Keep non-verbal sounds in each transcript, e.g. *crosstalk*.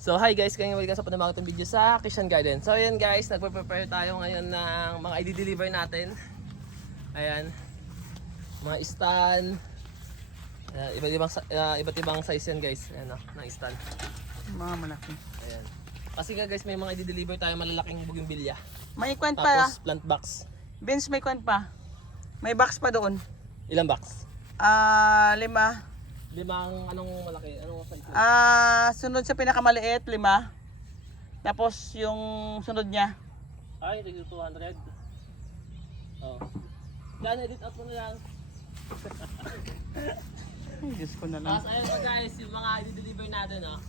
So hi guys, kaya welcome sa panamang video sa Christian Garden. So ayan guys, nagpe-prepare tayo ngayon ng mga i-deliver natin. Ayan. Mga stand. Uh, iba't ibang ah, iba't ibang size yan guys. Ayan oh, ng stand. Mga malaki. Ayan. Kasi nga guys, may mga i-deliver tayo malalaking bougainvillea. May kwan pa. Tapos plant box. Vince, may kwan pa. May box pa doon. Ilang box? Ah, lima. Limang anong malaki? Anong size? Ah, sunod sa pinakamaliit, lima. Tapos yung sunod niya. Ay, tigil 200. Oh. Yan, edit up mo na lang. *laughs* Ay, Diyos ko na lang. Tapos ayun mga guys, yung mga i-deliver natin, oh.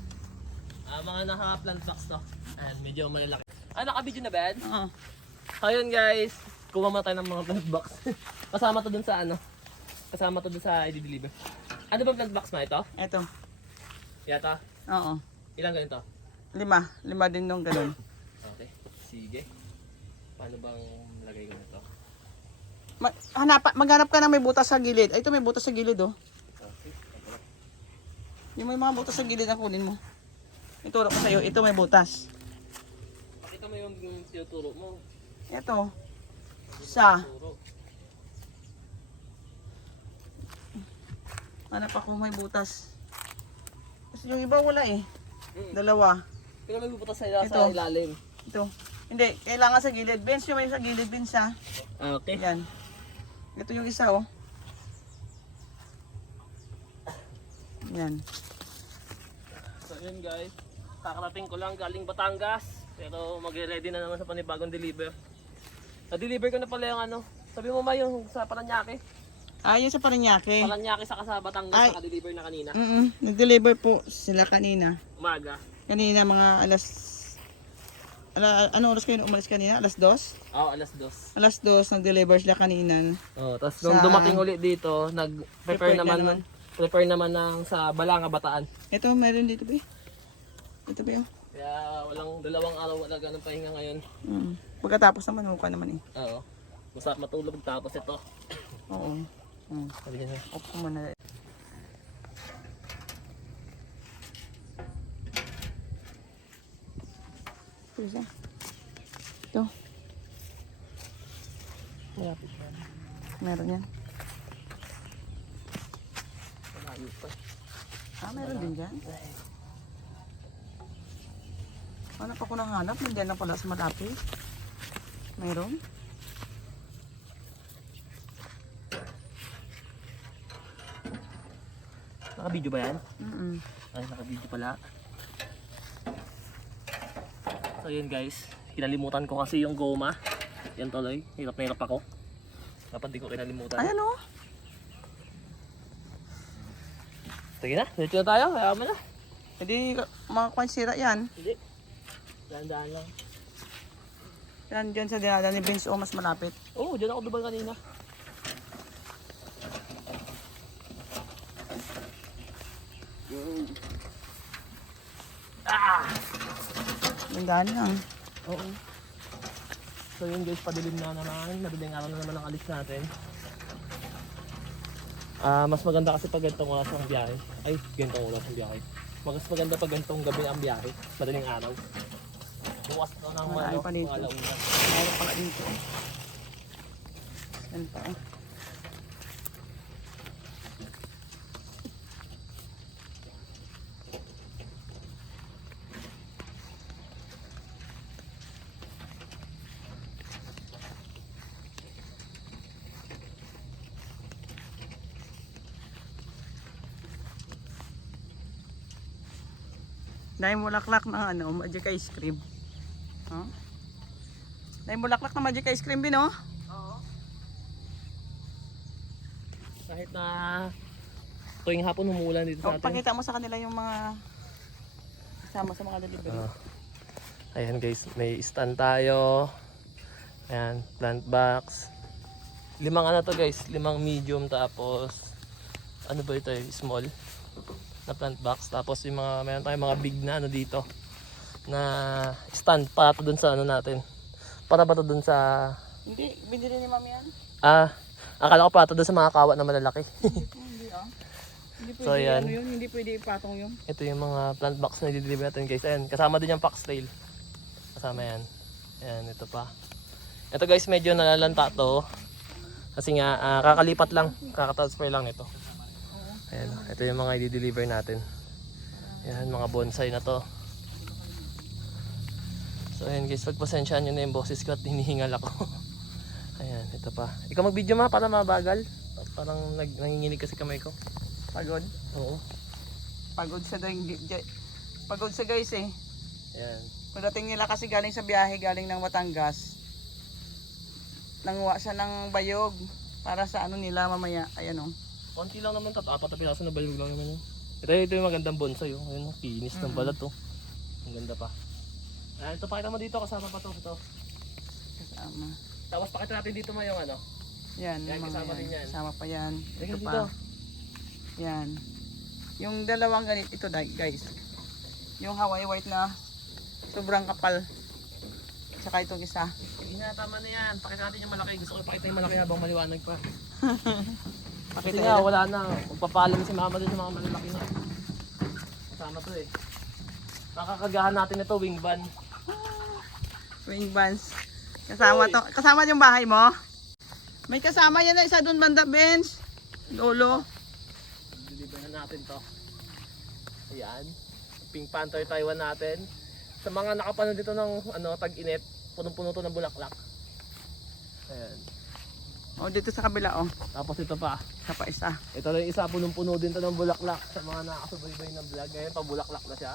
Ah, mga naka-plant box to. Ayan, medyo malalaki. Ah, naka-video na ba yan? Oo. Ayun guys, kuha muna tayo ng mga plant box. *laughs* Kasama to dun sa ano. Kasama to sa i-deliver. Ano ba plant box ma ito? Eto. Yata. Oo. Ilang ganito? Lima. Lima din nung ganun. Okay. Sige. Paano bang lagay ko nito? Ma- hanap, maghanap ka na may butas sa gilid. Ay, ito may butas sa gilid, oh. Okay. Yung may mga butas sa gilid na kunin mo. Ituro ko sa'yo. Ito may butas. Pakita mo yung, tinuturo mo. Ito. Sa. Turo. Hanap ako may butas. Kasi yung iba wala eh. Mm. Dalawa. Pero may butas sa, sa Ito. ilalim. Ito. Hindi, kailangan sa gilid. Bench yung may sa gilid, bench ha. Okay. Yan. Ito yung isa oh. Yan. So yun guys, kakarating ko lang galing Batangas. Pero mag-ready na naman sa panibagong deliver. Na-deliver ko na pala yung ano. Sabi mo ma yung sa Paranaque. Ah, yun sa Paranaque. Paranaque sa sa Batangas Ay. naka-deliver na kanina. Mm Nag-deliver po sila kanina. Umaga. Kanina mga alas... Ala, ano oras kayo umalis kanina? Alas dos? Oo, alas dos. Alas dos, nag-deliver sila kanina. Oh, tapos nung Sa- dumating ulit dito, nag-prepare Prepare na naman, naman. prepare naman ng sa Balanga Bataan. Ito, meron dito ba? Ito ba yun? Kaya walang dalawang araw wala ganun pahinga ngayon. Mm. Pagkatapos naman, mukha naman eh. Oo. Masarap matulog tapos ito. Oo. Mm. Sabi niya, Off ko muna. Isa. Ito. siya. Meron yan. Ah, meron din dyan. Hanap ako ng hanap. Nandiyan na pala sa malapit. Meron. Naka-video ba yan? Mm Ay, naka-video pala. So yun guys, kinalimutan ko kasi yung goma. Yan tuloy, hirap na hirap ako. Dapat di ko kinalimutan. Ayan o. Sige na, dito na tayo, kaya mo na. Hindi mga kwan sira yan. Hindi. Dahan-dahan lang. Yan dyan sa dinada ni Vince o mas malapit. Oo, oh, dyan ako dubal kanina. Ah! Dindahan lang. Oo. So yun guys, padilim na naman. Madaling araw na naman ang alis natin. Ah, mas maganda kasi pag ganitong oras ang biyahe. Ay, ganitong oras ang biyahe. Mas maganda pag ganitong gabi ang biyahe. Madaling araw. Bukas na ng Marami ano, pa dito. mga alauna. Meron pala dito. Yan pa oh. Dahil mulaklak ng ano, magic ice cream. Huh? Dahil mulaklak ng magic ice cream din, oh. Kahit na tuwing hapon humulan dito oh sa atin. pakita mo sa kanila yung mga kasama sa mga delivery. Ah. ayan guys, may stand tayo. Ayan, plant box. Limang ano to guys, limang medium tapos ano ba ito small na plant box. Tapos yung mga, meron tayong mga big na ano dito na stand para to dun sa ano natin. Para ba to dun sa Hindi, binili ni mami yan. ah akala ko para to dun sa mga kawat na malalaki. Hindi, *laughs* hindi ah. Hindi pwede So, ayan. ano yun, hindi pwede ipatong yun. Ito yung mga plant box na i-deliver natin guys. Ayan, kasama din yung foxtail. Kasama yan. Ayan, ito pa. Ito guys, medyo nalalanta to. Kasi nga, ah, kakalipat lang. Kakatransfer lang ito. Ayan, ito yung mga i-deliver natin. Ayan, mga bonsai na to. So ayan guys, pagpasensyaan nyo na yung boses ko at hinihingal ako. *laughs* ayan, ito pa. Ikaw mag-video ma para mabagal. Parang nag nanginginig kasi kamay ko. Pagod. Oo. Pagod sa dang Pagod sa guys eh. Ayan. Pagdating nila kasi galing sa biyahe, galing ng Batangas. Nanguha siya ng bayog para sa ano nila mamaya. Ayan oh. Konti lang naman tat apat na piraso na balog lang naman yun. Ito, ito yung magandang bonsai oh. Ayun, oh, pinis ng balat oh. Ang ganda pa. Ah, ito pakita mo dito kasama pa to ito. Kasama. Tapos pakita natin dito mo yung ano. Yan, Yan, kasama din yan. Kasama pa yan. Ito Ito dito. pa. Yan. Yung dalawang ganit ito guys. Yung Hawaii white na sobrang kapal. Tsaka itong isa. Hindi na, tama na yan. Pakita natin yung malaki. Gusto ko ipakita yung malaki habang maliwanag pa. *laughs* Kasi nga, wala na. Magpapalam si mama dun sa mga malalaki na. Kasama to eh. Nakakagahan natin ito, wing ban. Wing buns. Kasama to. Kasama yung bahay mo? May kasama yan na isa doon banda bench. Lolo. Na natin to. Ayan. Pink Panther Taiwan natin. Sa mga nakapanood dito ng ano, tag-init, punong-puno to ng bulaklak. Ayan. O dito sa kabila oh. Tapos ito pa. Isa pa isa. Ito rin isa, punong-puno din to ng bulaklak. Sa mga nakakasubaybay ng vlog. Ngayon, pabulaklak na siya.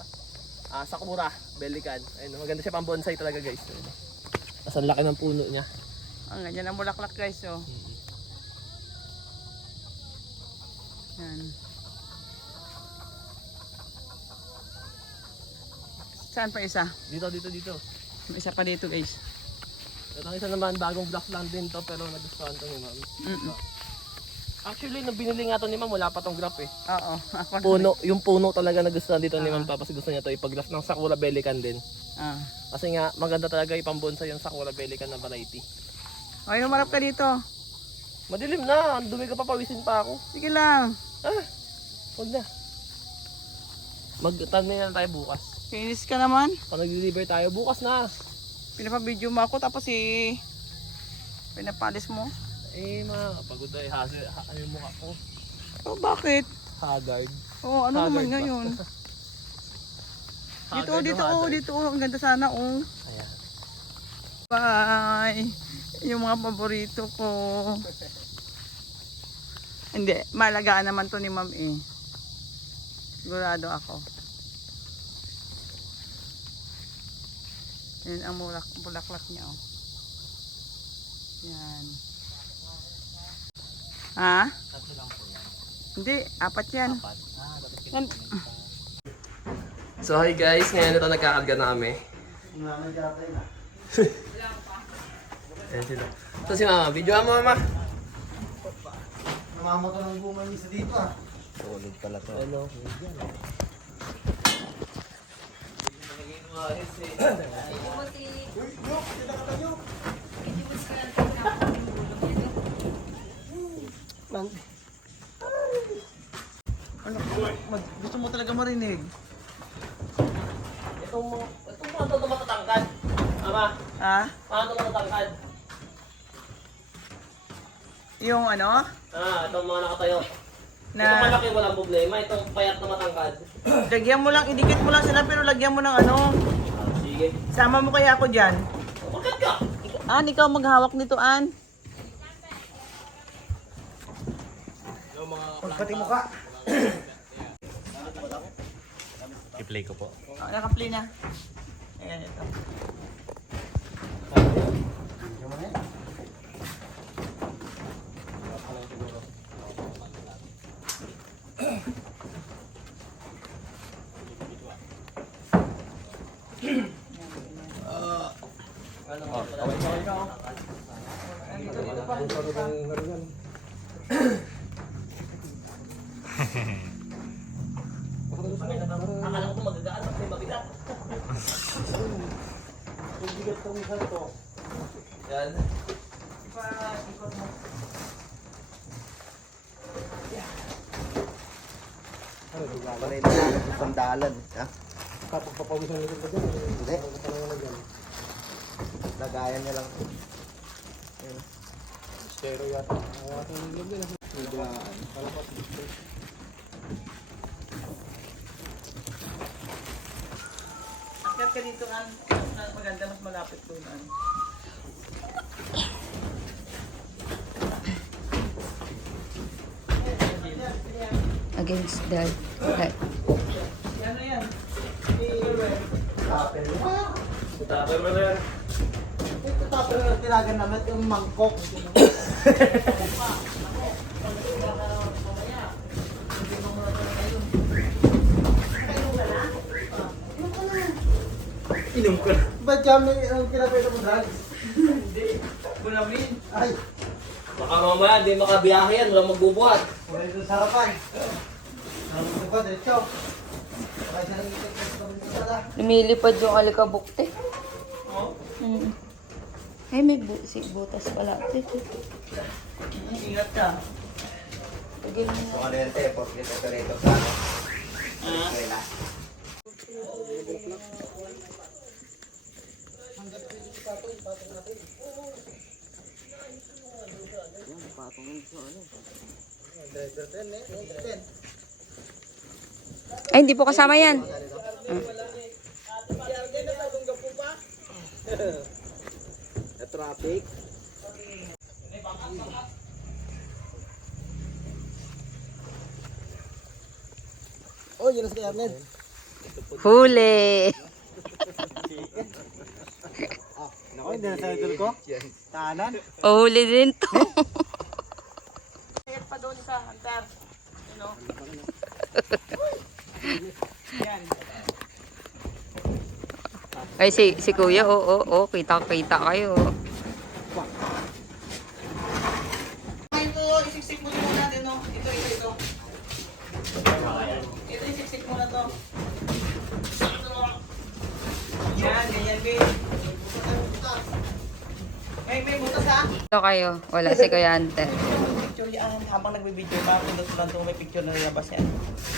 Ah, Sakura, Belican. Ayun, maganda siya pang bonsai talaga guys. Tapos ang laki ng puno niya. Ang ganyan ang bulaklak guys oh. Yan. Saan pa isa? Dito, dito, dito. May isa pa dito guys. Ito isa naman, bagong block lang din to, pero nagustuhan to ni ma'am. Mm Actually, nung binili nga to ni ma'am, wala pa tong graph eh. Oo. Ako *laughs* Puno, yung puno talaga nagustuhan dito ni ma'am Papa kasi gusto niya to ipag-graph ng Sakura Belican din. Ah. Kasi nga, maganda talaga ipambonsai yung Sakura Belican na variety. Okay, humarap ka dito. Madilim na, ang dumi ka pa, pawisin pa ako. Sige lang. Ah, huwag na. Mag-tan na tayo bukas. Kinis ka naman. Pag nag-deliver tayo, bukas na. Pinapabidyo mo ako tapos si pinapalis mo. Eh, ma, pagod na. Hasi, ha, ano yung mukha ko? Oh, bakit? Haggard. Oh, ano naman Haggard ba? ngayon? *laughs* Dito, Haggard dito, oh, dito, oh. Ang ganda sana, oh. Ayan. Bye! Yung mga paborito ko. *laughs* Hindi, malagaan naman to ni ma'am eh. Sigurado ako. Yan ang bulak, bulaklak niya, oh. Yan. Ha? Hindi, apat yan. Apat. Ah. So hi guys, ngayon ito nagkakarga na kami. *laughs* Ayan sila. So si mama, video mo mama. Namamoto ng niya sa dito ah. Tulog pala to. Ano? Ano, mag- gusto mo talaga marinig? Itong mga, itong mga ito matatangkad. Mama, Ha? paano ito matatangkad? Yung ano? Ah, itong mga nakatayo. Na- Itong malaki walang problema, itong payat na matangkad. *clears throat* Lagyan mo lang, idikit mo lang sila pero lagyan mo ng ano. Sige. Sama mo kaya ako dyan. Bakit ka? An, ikaw maghawak nito, An. Pagpati mo ka. I-play ko po. Oh, naka-play na. Ayan, ito. Panay na lang sa sandalan. Ha? Hindi. Lagayan niya lang. Akyat ka dito kan. Mas maganda, mas malapit doon. An. Against the like Ano yan? Tapos mo na. Ito tapos yung tinagan namin yung mangkok. Inom ka na. Ba't kami ang kinapita mo drugs? Bulamin. Ay, Baka mamaya di makabiyahe yan, walang magbubuhat. wala yung sarapan. Ko, diretso. Lumilipad yung alikabukte. Oh. Mm. Ay, may bu si butas pala. Ingat ka. Lagyan mo na. Ano yan, te? Porque ito rito sa ano. Ah. Eskwela. Ay, hindi po kasama yan. Traffic. Oh, yun si Arnel. Huli! Ako, hindi na sa idol ko. Tahanan. Huli din to. Pa doon sa hantar. Ano? Yan. Ay, si, si kuya, oo, oo, oo, kita-kita kayo. Ay, ito, isiksik mo muna natin, no? Ito, ito, ito. Ito, isiksik mo na to. Yan, ganyan, babe. May, may butas, ha? Ito kayo, wala si Kuya Ante. Picture yan. Habang nagbibideo, mapindot mo lang ito, may picture na nilabas yan.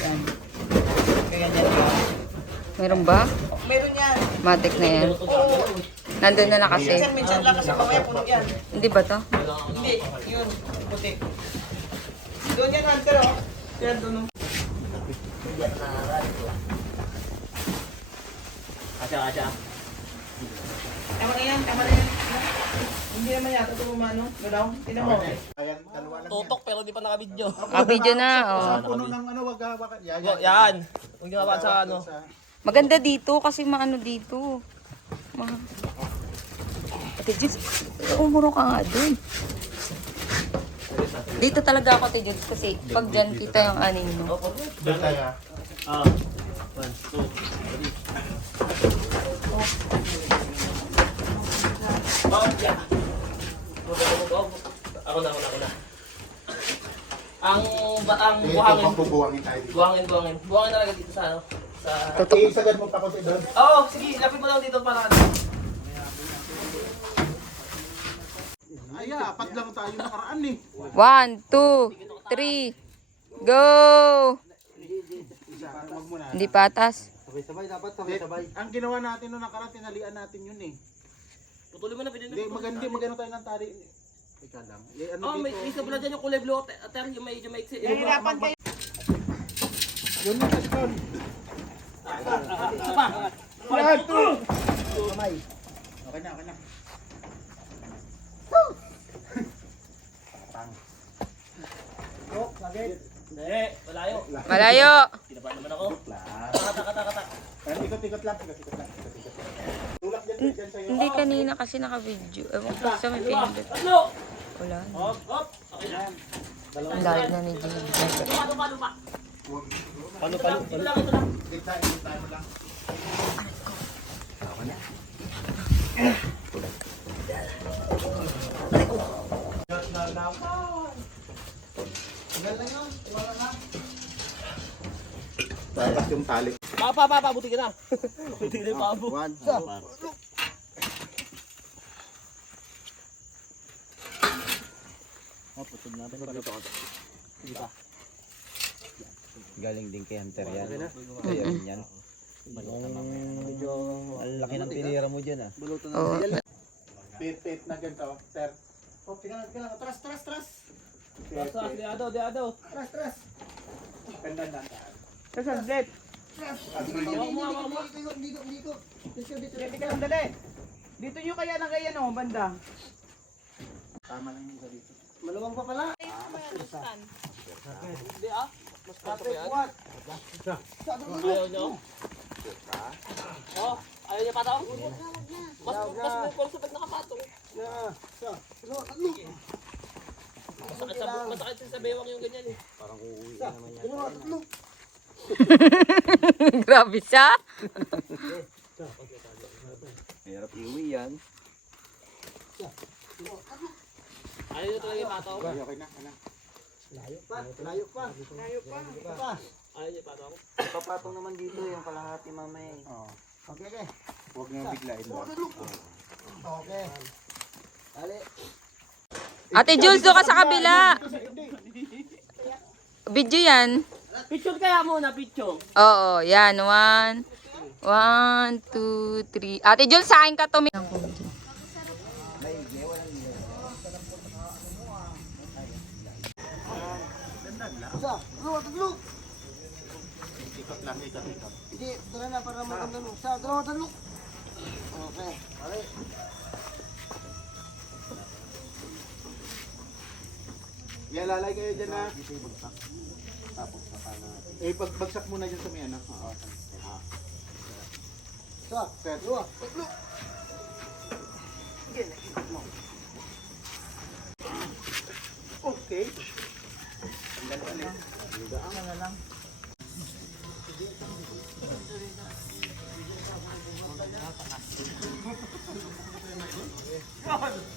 Yan. Meron ba? Meron yan. Matic na yan. Oo. Nandun na na kasi. Minsan, minsan lang kasi mamaya puno yan. Hindi ba to? Hindi, yun. Puti. Doon yan, Hunter, oh. Yan, doon, oh. Asya, asya. Tama na yan, tama na yan. Hindi naman yata ito umano. Galaw, tinan mo. Ayan, dalawa lang. Tutok pero di pa nakabidyo. Kabidyo na, oh. Puno ng ano, wag wag yan. Yan. yan. Huwag niyo mabaan sa ano. Maganda dito kasi maano dito. Ma Ate Judes, umuro ka nga dun. Dito talaga ako, Ate Judes, kasi pag dyan kita yung aning mo. Doon tayo. Ah. One, two, three. Oh, yan. Ako na, ako na, ako na. Ang ba ang buhangin. Papubuhangin tayo dito. Buhangin, buhangin. Buhangin talaga dito sa ano. Sa Tutok. Isagad mo pa ko si Don. Oo, oh, sige, lapit mo lang dito para ano. Ay, apat lang tayo nakaraan eh. One, two, three, go! Hindi patas. Sabay-sabay dapat, sabay-sabay. Ang ginawa natin nung nakaraan, tinalian natin yun eh. Putulin mo na, pwede na. Hindi, maganda, maganda tayo ng tari. Ika lang. Eh, ano Oh, may dito? isa pala dyan yung kulay blue. At at yung may yung may Nahihirapan kayo. Yun yung piston. Isa pa. One, two! Kamay. Okay na, okay na. Patang. Oh, lagay. Hindi, malayo. Malayo! Kinabahan naman ako. Lang. Kata, kata, kata. Ano, ikot-ikot lang, ikot-ikot lang, ikot-ikot lang. Tulak dyan, dyan sa'yo. Hindi kanina kasi naka-video. Ewan ko sa may pinindot. Wala. Ang layo na ni lupa. Palo, wala na. Dapat yung tali. Pa, pa, pa, pa, buti ka na. *laughs* Buti ka na yung pabo. One, two. Oh, putol natin. Dito ka. Sige pa. Galing din kay Hunter yan. Kaya rin yan. Medyo ang laki ng pinira mo dyan ah. Oo. Pit-pit na ganito, sir. Oh, tingnan, tingnan. Tras, tras, tras. Tras, tras, diado, diado. Tras, tras. Ganda na. Sa sunset. Dito, dito, dito. Dito, dito. Dali. Dito nyo kaya na kaya no, banda. Tama lang yung dito. Maluwang pa pala. Hindi ah. Mas pato ko yan. What? Ayaw nyo? Oh, ayaw niya patong? Mas, mas bukol sa nakapatong. Yeah. Ano, ano? Masakit sa, bewang yung ganyan eh. Ano, ano? *laughs* Grabe siya. Hirap iwi yan. Ayaw niya talaga yung patong? Okay na? Layo pa, layo pa. Layo pa. pa. Ayaw niya patong? Papatong naman dito yung kalahati mamaya eh. Oo. Okay, okay. Huwag nang biglain mo. Okay. Ali. Ate Jules, doon ka sa kabila. Video yan. Picture kaya muna, picture. Oo, yan. One. One, two, three. Ate Jules, sa akin ka to. Hindi, dala na para maganda no. Isa, dalawa, tatlo. Okay. Ali. Yan, lalay kayo dyan na. Eh, pagbagsak muna dyan sa may ano. Oo. Isa, dalawa, tatlo. Okay. Ba- dyan-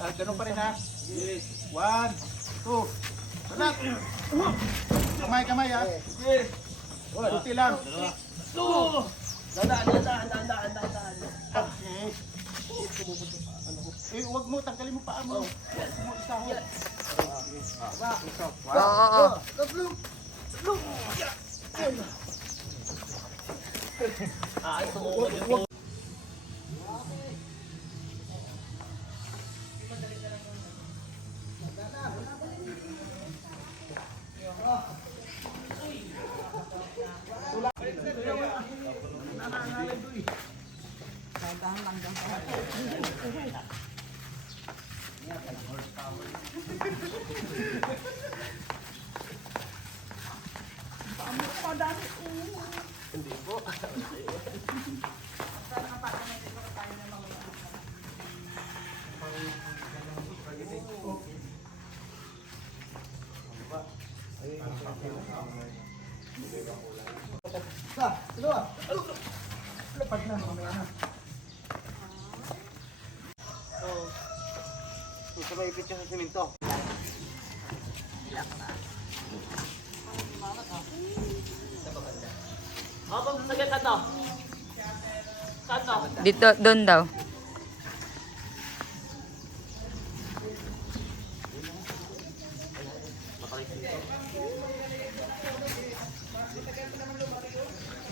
ah, ganun pa rin ha. One, two, salat! Kamay, kamay ha. Buti lang. Dandaan, dandaan, dandaan, dandaan. Okay. Eh, huwag mo, tanggalin mo paa mo. Huwag mo isahod. Oo, oo. Ah, ito 남 자, 화 가. Yung sa simento. Oh, pag sagad na to. Saan to? Dito, doon daw.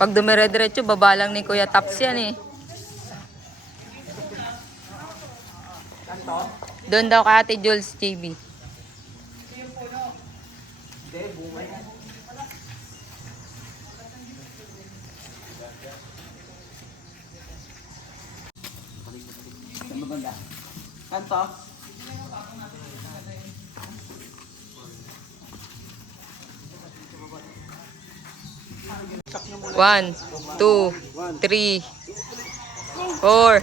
Pag dumire-diretso, baba lang ni Kuya Taps yan eh. Doon daw kay Ate Jules, JB. Kanto. One, two, three, four.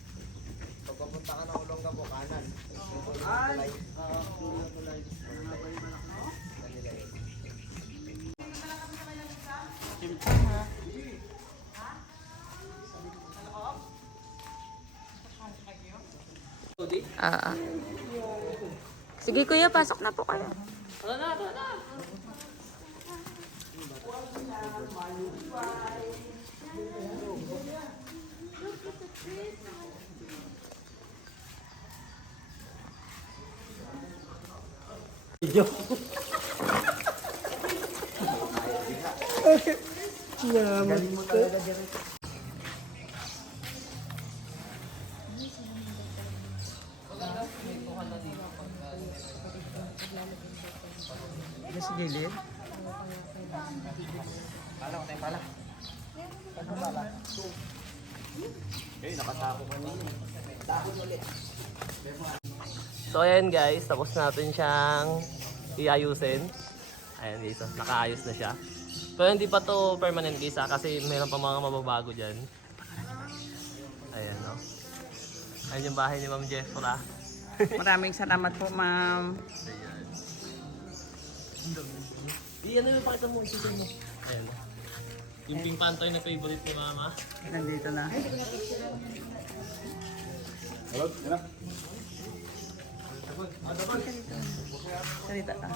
ipon. Pagpapunta ka ng Olongapo, kanan. Ah. ah. Sige kuya, pasok na po kayo. Ito *laughs* ayan guys, tapos natin siyang iayusin. Ayan guys, oh, nakaayos na siya. Pero hindi pa to permanent guys ah, kasi meron pa mga mababago dyan. Ayan no. Ayan yung bahay ni Ma'am Jeffra. *laughs* Maraming salamat po, ma'am. Ayan. Iyan na yung pakita mo, isusin mo. Ayan. Yung pink pantoy na favorite ni Mama. Nandito na. Hello? Yan na. Salita ka.